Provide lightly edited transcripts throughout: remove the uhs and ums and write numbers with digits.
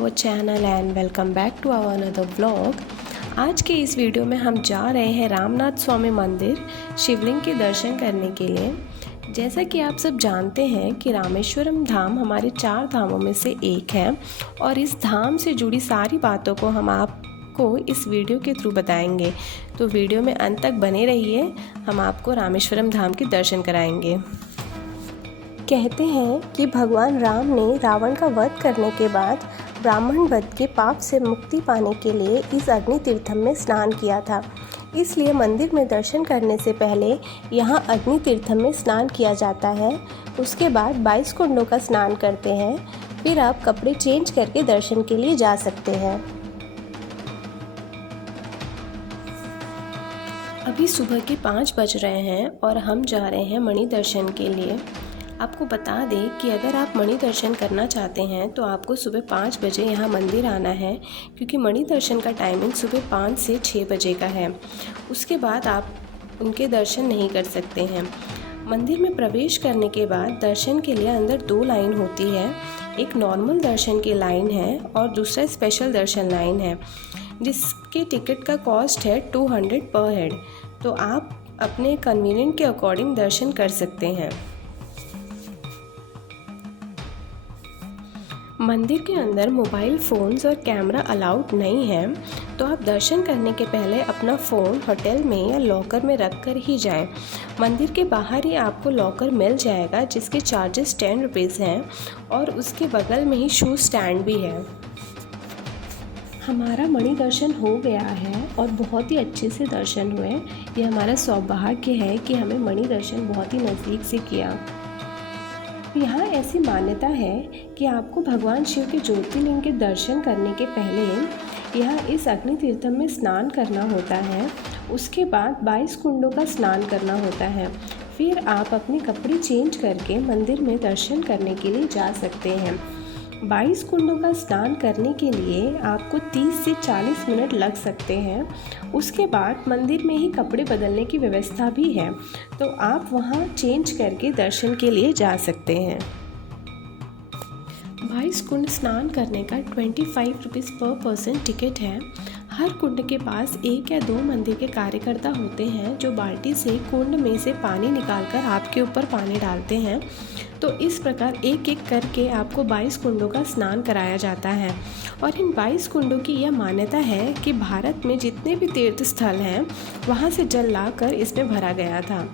Our channel and welcome back to our another vlog. आज के इस वीडियो में हम जा रहे हैं रामनाथ स्वामी मंदिर शिवलिंग के दर्शन करने के लिए। जैसा कि आप सब जानते हैं कि रामेश्वरम धाम हमारे 4 धामों में से एक है और इस धाम से जुड़ी सारी बातों को हम आपको इस वीडियो के थ्रू बताएंगे। तो वीडियो में अंत तक बने रहिए, हम आपको रामेश्वरम धाम के दर्शन कराएंगे। कहते हैं कि भगवान राम ने रावण का वध करने के बाद ब्राह्मण वध के पाप से मुक्ति पाने के लिए इस अग्नि तीर्थम में स्नान किया था। इसलिए मंदिर में दर्शन करने से पहले यहाँ अग्नि तीर्थम में स्नान किया जाता है। उसके बाद 22 कुंडों का स्नान करते हैं, फिर आप कपड़े चेंज करके दर्शन के लिए जा सकते हैं। अभी सुबह के 5 बज रहे हैं और हम जा रहे हैं मणि दर्शन के लिए। आपको बता दें कि अगर आप मणि दर्शन करना चाहते हैं तो आपको सुबह 5 बजे यहाँ मंदिर आना है, क्योंकि मणि दर्शन का टाइमिंग सुबह 5 से 6 बजे का है। उसके बाद आप उनके दर्शन नहीं कर सकते हैं। मंदिर में प्रवेश करने के बाद दर्शन के लिए अंदर 2 लाइन होती है। एक नॉर्मल दर्शन की लाइन है और दूसरा स्पेशल दर्शन लाइन है, जिसके टिकट का कॉस्ट है 200 पर हेड। तो आप अपने कन्वीनियंट के अकॉर्डिंग दर्शन कर सकते हैं। मंदिर के अंदर मोबाइल फ़ोन्स और कैमरा अलाउड नहीं है, तो आप दर्शन करने के पहले अपना फ़ोन होटल में या लॉकर में रख कर ही जाएं। मंदिर के बाहर ही आपको लॉकर मिल जाएगा, जिसके चार्जेस 10 रुपीज़ हैं और उसके बगल में ही शू स्टैंड भी है। हमारा मणि दर्शन हो गया है और बहुत ही अच्छे से दर्शन हुए। ये हमारा सौभाग्य है कि हमें मणि दर्शन बहुत ही नज़दीक से किया। यहाँ ऐसी मान्यता है कि आपको भगवान शिव के ज्योतिर्लिंग के दर्शन करने के पहले यहाँ इस अग्नि तीर्थम में स्नान करना होता है। उसके बाद 22 कुंडों का स्नान करना होता है। फिर आप अपने कपड़े चेंज करके मंदिर में दर्शन करने के लिए जा सकते हैं। 22 कुंडों का स्नान करने के लिए आपको 30 से 40 मिनट लग सकते हैं। उसके बाद मंदिर में ही कपड़े बदलने की व्यवस्था भी है, तो आप वहां चेंज करके दर्शन के लिए जा सकते हैं। 22 कुंड स्नान करने का 25 रुपीज़ पर पर्सन टिकट है। हर कुंड के पास 1 या 2 मंदिर के कार्यकर्ता होते हैं जो बाल्टी से कुंड में से पानी निकालकर आपके ऊपर पानी डालते हैं। तो इस प्रकार एक एक करके आपको 22 कुंडों का स्नान कराया जाता है। और इन 22 कुंडों की यह मान्यता है कि भारत में जितने भी तीर्थ स्थल हैं वहाँ से जल लाकर इसमें भरा गया था।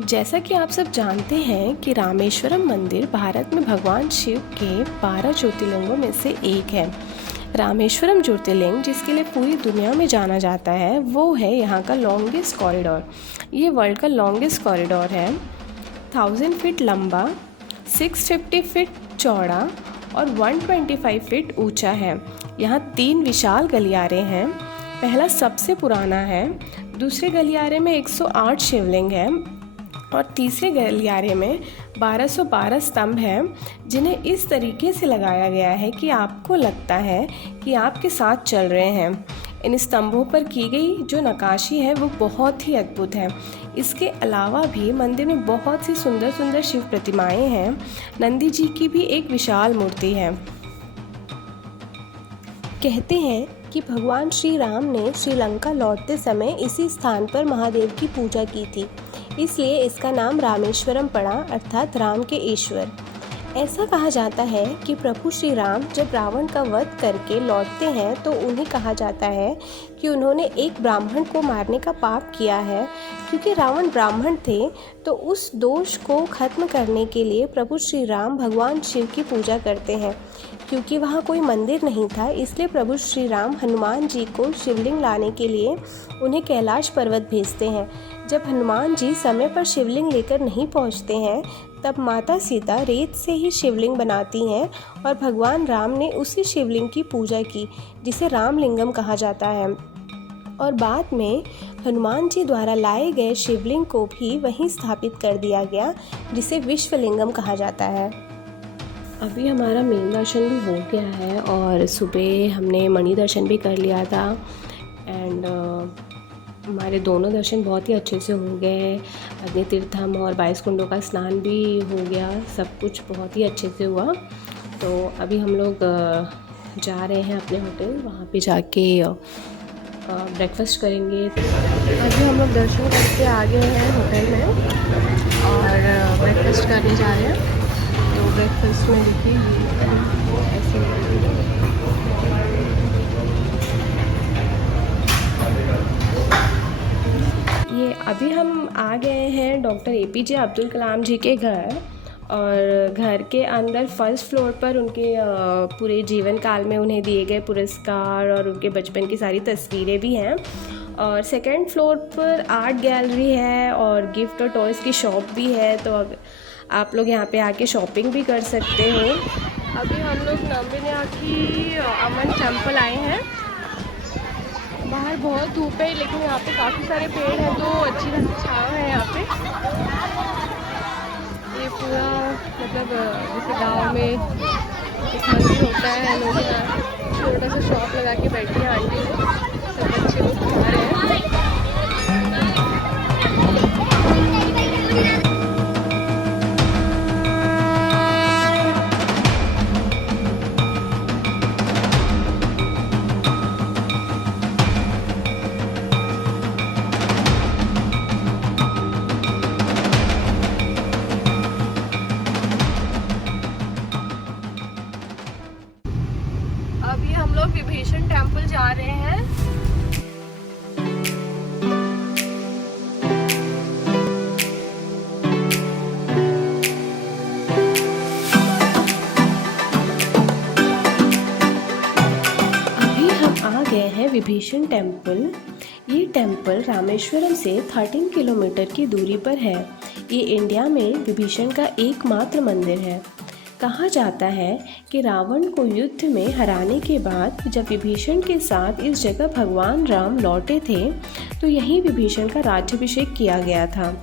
जैसा कि आप सब जानते हैं कि रामेश्वरम मंदिर भारत में भगवान शिव के 12 ज्योतिर्लिंगों में से एक है। रामेश्वरम ज्योतिर्लिंग, जिसके लिए पूरी दुनिया में जाना जाता है, वो है यहाँ का लॉन्गेस्ट कॉरिडोर। ये वर्ल्ड का लॉन्गेस्ट कॉरिडोर है। 1000 फीट लंबा, 650 फीट चौड़ा और 125 फीट ऊंचा है। यहाँ 3 विशाल गलियारे हैं। पहला सबसे पुराना है, दूसरे गलियारे में 108 शिवलिंग है और तीसरे गलियारे में 1212 स्तंभ हैं, जिन्हें इस तरीके से लगाया गया है कि आपको लगता है कि आपके साथ चल रहे हैं। इन स्तंभों पर की गई जो नक्काशी है वो बहुत ही अद्भुत है। इसके अलावा भी मंदिर में बहुत सी सुंदर सुंदर शिव प्रतिमाएं हैं। नंदी जी की भी एक विशाल मूर्ति है। कहते हैं कि भगवान श्री राम ने श्रीलंका लौटते समय इसी स्थान पर महादेव की पूजा की थी, इसलिए इसका नाम रामेश्वरम पड़ा, अर्थात राम के ईश्वर। ऐसा कहा जाता है कि प्रभु श्री राम जब रावण का वध करके लौटते हैं तो उन्हें कहा जाता है कि उन्होंने एक ब्राह्मण को मारने का पाप किया है। क्योंकि रावण ब्राह्मण थे, तो उस दोष को खत्म करने के लिए प्रभु श्री राम भगवान शिव की पूजा करते हैं। क्योंकि वहाँ कोई मंदिर नहीं था, इसलिए प्रभु श्री राम हनुमान जी को शिवलिंग लाने के लिए उन्हें कैलाश पर्वत भेजते हैं। जब हनुमान जी समय पर शिवलिंग लेकर नहीं पहुँचते हैं, तब माता सीता रेत से ही शिवलिंग बनाती हैं और भगवान राम ने उसी शिवलिंग की पूजा की, जिसे रामलिंगम कहा जाता है। और बाद में हनुमान जी द्वारा लाए गए शिवलिंग को भी वहीं स्थापित कर दिया गया, जिसे विश्वलिंगम कहा जाता है। अभी हमारा मेन दर्शन भी हो गया है और सुबह हमने मणि दर्शन भी कर लिया था एंड हमारे दोनों दर्शन बहुत ही अच्छे से हो गए। अग्नि तीर्थम और 22 कुंडों का स्नान भी हो गया, सब कुछ बहुत ही अच्छे से हुआ। तो अभी हम लोग जा रहे हैं अपने होटल, वहाँ पे जाके ब्रेकफास्ट करेंगे। अभी हम लोग दर्शन करके आ गए हैं होटल में और ब्रेकफास्ट करने जा रहे हैं। तो ब्रेकफास्ट में देखिए ऐसे ये अभी हम आ गए हैं डॉक्टर APJ अब्दुल कलाम जी के घर। और घर के अंदर फर्स्ट फ्लोर पर उनके पूरे जीवन काल में उन्हें दिए गए पुरस्कार और उनके बचपन की सारी तस्वीरें भी हैं। और सेकंड फ्लोर पर आर्ट गैलरी है और गिफ्ट और टॉयज़ की शॉप भी है, तो आप लोग यहाँ पे आके शॉपिंग भी कर सकते हो। अभी हम लोग नंबिन्या की अमन टेम्पल आए हैं। बाहर बहुत धूप है लेकिन यहाँ पे काफ़ी सारे पेड़ हैं तो अच्छी खासी छाँव है यहाँ पे। ये पूरा मतलब जैसे गांव में मंदिर होता है, लोग यहाँ छोटा सा शॉप लगा के बैठे हैं, आंटी सब बच्चे लोग खा रहे हैं। अभी हम लोग विभीषण टेम्पल जा रहे हैं। अभी हम आ गए हैं विभीषण टेम्पल। ये टेम्पल रामेश्वरम से 13 किलोमीटर की दूरी पर है। ये इंडिया में विभीषण का एकमात्र मंदिर है। कहा जाता है कि रावण को युद्ध में हराने के बाद जब विभीषण के साथ इस जगह भगवान राम लौटे थे तो यहीं विभीषण का राज्याभिषेक किया गया था।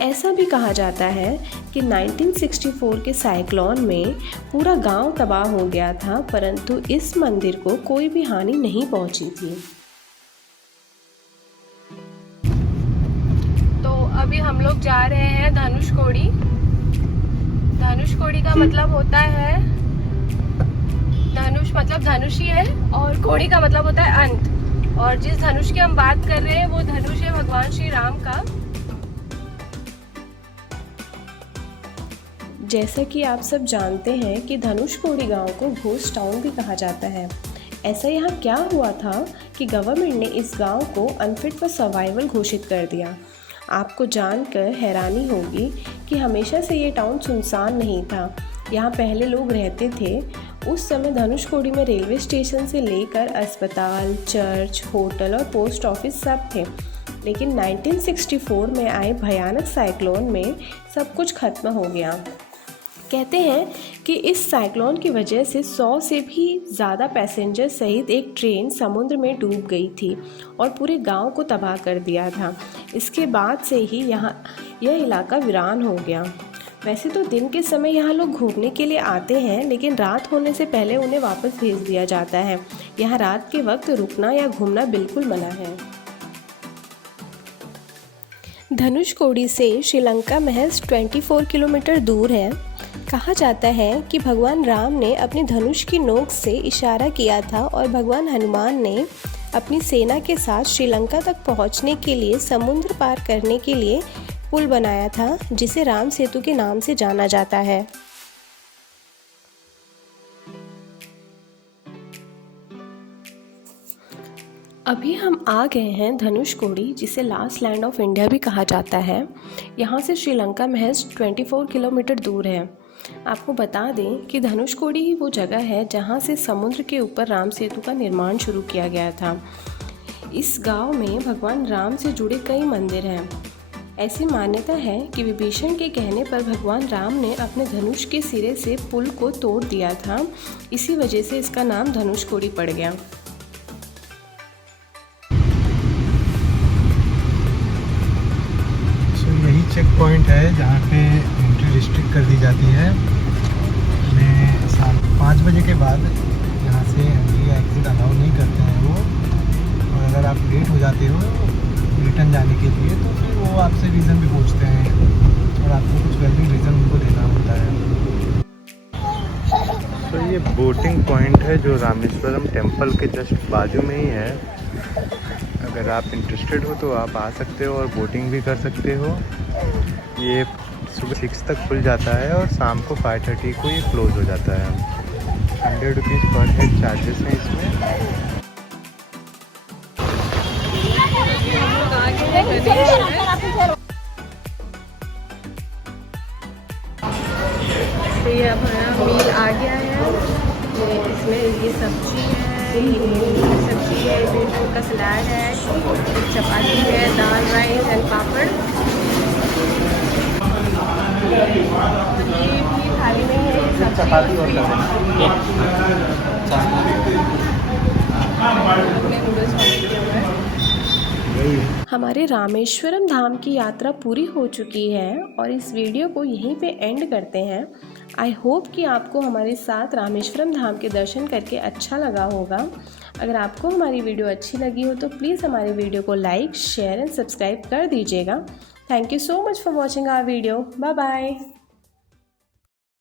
ऐसा भी कहा जाता है कि 1964 के साइक्लोन में पूरा गांव तबाह हो गया था, परंतु इस मंदिर को कोई भी हानि नहीं पहुंची थी। तो अभी हम लोग जा रहे हैं धनुषकोडी। धनुषकोडी का मतलब होता है, धनुष मतलब धनुष ही है और कोडी का मतलब होता है अंत। और जिस धनुष की हम बात कर रहे हैं वो धनुष है भगवान श्री राम का। जैसा कि आप सब जानते हैं कि धनुषकोडी गांव को घोस्ट टाउन भी कहा जाता है। ऐसा यहाँ क्या हुआ था कि गवर्नमेंट ने इस गांव को अनफिट फॉर सर्वाइवल घोषित कर दिया। आपको जानकर हैरानी होगी कि हमेशा से ये टाउन सुनसान नहीं था। यहाँ पहले लोग रहते थे। उस समय धनुषकोडी में रेलवे स्टेशन से लेकर अस्पताल, चर्च, होटल और पोस्ट ऑफिस सब थे। लेकिन 1964 में आए भयानक साइक्लोन में सब कुछ खत्म हो गया। कहते हैं कि इस साइक्लोन की वजह से 100 से भी ज़्यादा पैसेंजर सहित एक ट्रेन समुद्र में डूब गई थी और पूरे गांव को तबाह कर दिया था। इसके बाद से ही यह इलाका वीरान हो गया। वैसे तो दिन के समय यहाँ लोग घूमने के लिए आते हैं, लेकिन रात होने से पहले उन्हें वापस भेज दिया जाता है। यहाँ रात के वक्त रुकना या घूमना बिल्कुल मना है। धनुषकोडी से श्रीलंका महज 24 किलोमीटर दूर है। कहा जाता है कि भगवान राम ने अपने धनुष की नोक से इशारा किया था और भगवान हनुमान ने अपनी सेना के साथ श्रीलंका तक पहुंचने के लिए समुद्र पार करने के लिए पुल बनाया था, जिसे राम सेतु के नाम से जाना जाता है। अभी हम आ गए हैं धनुषकोडी, जिसे लास्ट लैंड ऑफ इंडिया भी कहा जाता है। यहाँ से श्रीलंका महज 24 किलोमीटर दूर है। आपको बता दें कि धनुषकोडी ही वो जगह है जहाँ से समुद्र के ऊपर राम सेतु का निर्माण शुरू किया गया था। इस गांव में भगवान राम से जुड़े कई मंदिर हैं। ऐसी मान्यता है कि विभीषण के कहने पर भगवान राम ने अपने धनुष के सिरे से पुल को तोड़ दिया था। इसी वजह से इसका नाम धनुषकोडी पड़ गया। यही चेक पॉइंट है जहाँ पे एंट्री रिस्ट्रिक्ट कर दी जाती है। हमें 5 बजे के बाद यहाँ से एंट्री या एग्जिट अलाउ नहीं करते हैं वो। और अगर आप लेट हो जाते हो रिटर्न जाने के लिए तो फिर वो आपसे रीज़न भी पूछते हैं और आपको कुछ वैलिड रीज़न उनको देना होता है। तो तो ये बोटिंग पॉइंट है जो रामेश्वरम टेम्पल के जस्ट बाजू में ही है। अगर आप इंटरेस्टेड हो तो आप आ सकते हो और बोटिंग भी कर सकते हो। ये सुबह 6 तक खुल जाता है और शाम को 5:30 को ये क्लोज़ हो जाता है। 100 रुपीज़ पर हेड चार्जेस हैं इसमें। तो ये अब हमारा मील आ गया है। ये इसमें ये सब्जी है, ये सब्जी है, बीटरूट का सलाद है, चपाती है, दाल, राइस एंड पापड़। और ये भी थाली में है चपाती और हमारे रामेश्वरम धाम की यात्रा पूरी हो चुकी है और इस वीडियो को यहीं पे एंड करते हैं। आई होप कि आपको हमारे साथ रामेश्वरम धाम के दर्शन करके अच्छा लगा होगा। अगर आपको हमारी वीडियो अच्छी लगी हो तो प्लीज़ हमारी वीडियो को लाइक, शेयर एंड सब्सक्राइब कर दीजिएगा। Thank you so much for watching our video. Bye bye.